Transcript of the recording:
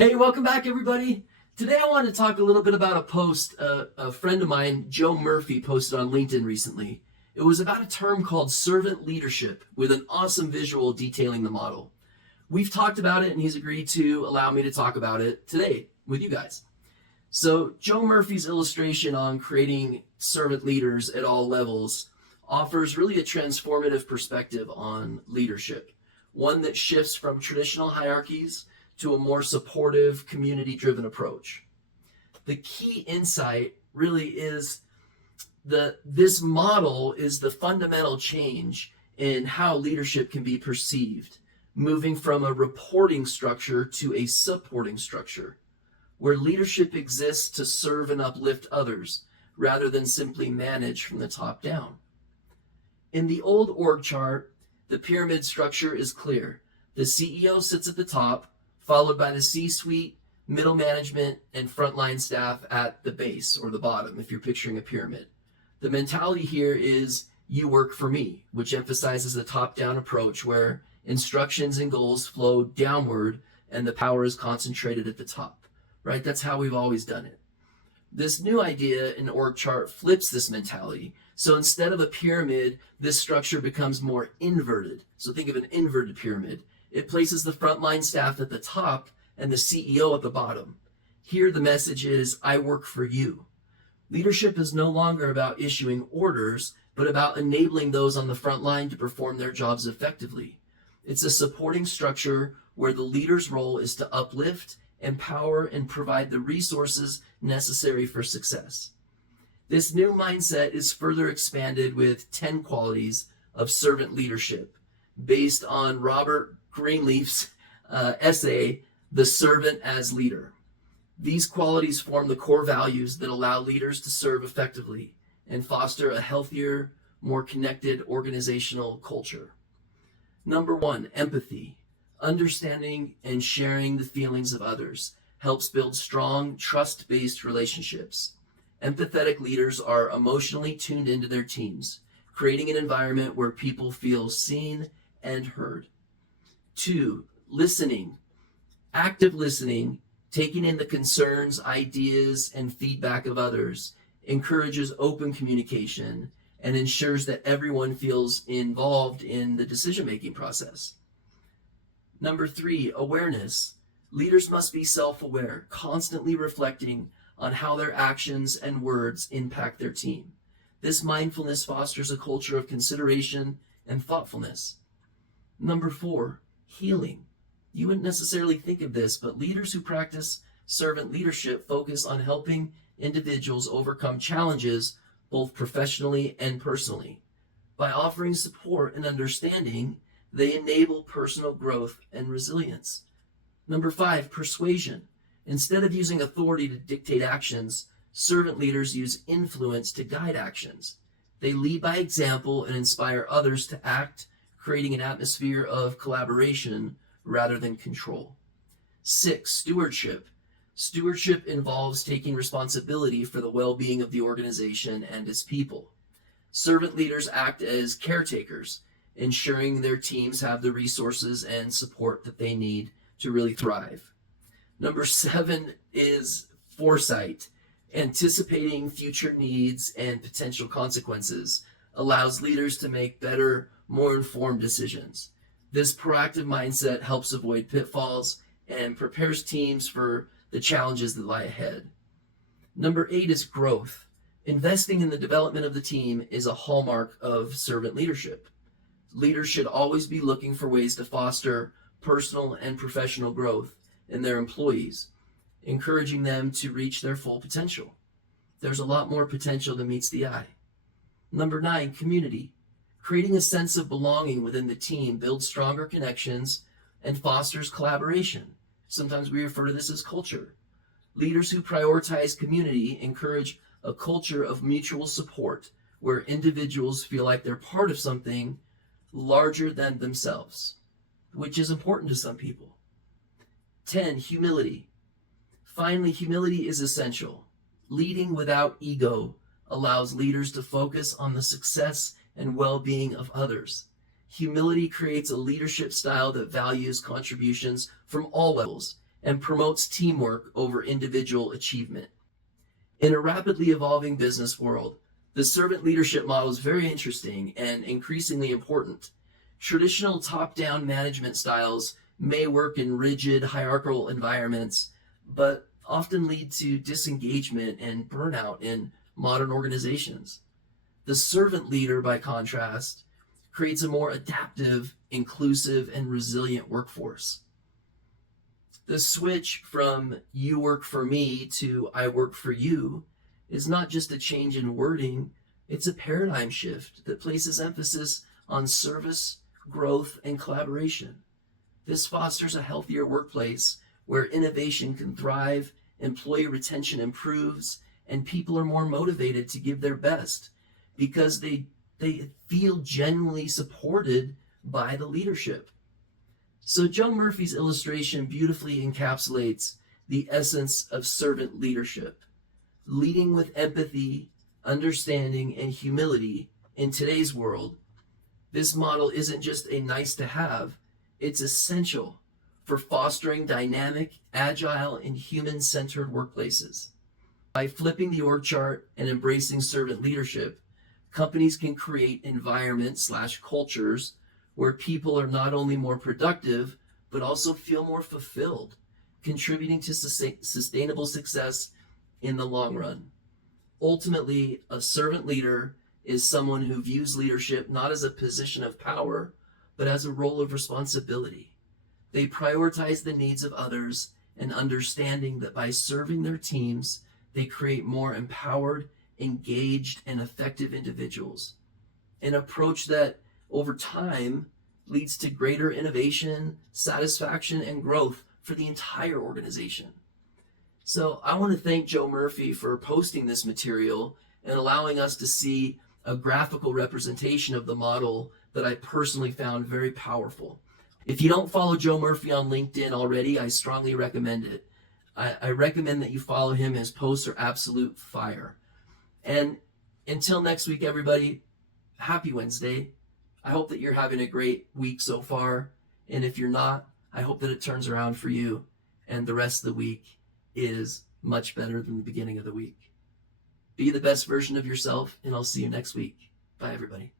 Hey, welcome back, everybody. Today I want to talk a little bit about a post a friend of mine, Joe Murphy, posted on LinkedIn recently. It was about a term called servant leadership with an awesome visual detailing the model. We've talked about it and he's agreed to allow me to talk about it today with you guys. So Joe Murphy's illustration on creating servant leaders at all levels offers really a transformative perspective on leadership, one that shifts from traditional hierarchies to a more supportive, community-driven approach. The key insight really is that this model is the fundamental change in how leadership can be perceived, moving from a reporting structure to a supporting structure, where leadership exists to serve and uplift others rather than simply manage from the top down. In the old org chart, the pyramid structure is clear. The CEO sits at the top, followed by the C-suite, middle management, and frontline staff at the base or the bottom, if you're picturing a pyramid. The mentality here is you work for me, which emphasizes the top-down approach where instructions and goals flow downward and the power is concentrated at the top, right? That's how we've always done it. This new idea in org chart flips this mentality. So instead of a pyramid, this structure becomes more inverted. So think of an inverted pyramid. It places the frontline staff at the top and the CEO at the bottom. Here the message is, I work for you. Leadership is no longer about issuing orders, but about enabling those on the front line to perform their jobs effectively. It's a supporting structure where the leader's role is to uplift, empower, and provide the resources necessary for success. This new mindset is further expanded with 10 qualities of servant leadership based on Robert Greenleaf's essay, The Servant as Leader. These qualities form the core values that allow leaders to serve effectively and foster a healthier, more connected organizational culture. Number 1, empathy. Understanding and sharing the feelings of others helps build strong, trust-based relationships. Empathetic leaders are emotionally tuned into their teams, creating an environment where people feel seen and heard. 2, listening. Active listening, taking in the concerns, ideas, and feedback of others, encourages open communication and ensures that everyone feels involved in the decision-making process. Number 3, awareness. Leaders must be self-aware, constantly reflecting on how their actions and words impact their team. This mindfulness fosters a culture of consideration and thoughtfulness. Number 4, healing. You wouldn't necessarily think of this, but leaders who practice servant leadership focus on helping individuals overcome challenges both professionally and personally. By offering support and understanding, they enable personal growth and resilience. Number 5, persuasion. Instead of using authority to dictate actions, servant leaders use influence to guide actions. They lead by example and inspire others to act, creating an atmosphere of collaboration rather than control. 6, stewardship. Stewardship involves taking responsibility for the well-being of the organization and its people. Servant leaders act as caretakers, ensuring their teams have the resources and support that they need to really thrive. Number 7 is foresight. Anticipating future needs and potential consequences allows leaders to make better, more informed decisions. This proactive mindset helps avoid pitfalls and prepares teams for the challenges that lie ahead. Number 8 is growth. Investing in the development of the team is a hallmark of servant leadership. Leaders should always be looking for ways to foster personal and professional growth in their employees, encouraging them to reach their full potential. There's a lot more potential than meets the eye. Number 9, community. Creating a sense of belonging within the team builds stronger connections and fosters collaboration. Sometimes we refer to this as culture. Leaders who prioritize community encourage a culture of mutual support where individuals feel like they're part of something larger than themselves, which is important to some people. 10, humility. Finally, humility is essential. Leading without ego allows leaders to focus on the success and well-being of others. Humility creates a leadership style that values contributions from all levels, and promotes teamwork over individual achievement. In a rapidly evolving business world, the servant leadership model is very interesting and increasingly important. Traditional top-down management styles may work in rigid hierarchical environments, but often lead to disengagement and burnout in modern organizations. The servant leader, by contrast, creates a more adaptive, inclusive, and resilient workforce. The switch from "you work for me" to "I work for you" is not just a change in wording, it's a paradigm shift that places emphasis on service, growth, and collaboration. This fosters a healthier workplace where innovation can thrive, employee retention improves, and people are more motivated to give their best because they feel genuinely supported by the leadership. So Joe Murphy's illustration beautifully encapsulates the essence of servant leadership, leading with empathy, understanding, and humility in today's world. This model isn't just a nice to have, it's essential for fostering dynamic, agile, and human-centered workplaces. By flipping the org chart and embracing servant leadership, companies can create environments/cultures where people are not only more productive, but also feel more fulfilled, contributing to sustainable success in the long run. Ultimately, a servant leader is someone who views leadership not as a position of power, but as a role of responsibility. They prioritize the needs of others and understanding that by serving their teams, they create more empowered, engaged, and effective individuals. An approach that, over time, leads to greater innovation, satisfaction, and growth for the entire organization. So I want to thank Joe Murphy for posting this material and allowing us to see a graphical representation of the model that I personally found very powerful. If you don't follow Joe Murphy on LinkedIn already, I strongly recommend it. I recommend that you follow him. His posts are absolute fire. And until next week, everybody, happy Wednesday. I hope that you're having a great week so far. And if you're not, I hope that it turns around for you and the rest of the week is much better than the beginning of the week. Be the best version of yourself, and I'll see you next week. Bye, everybody.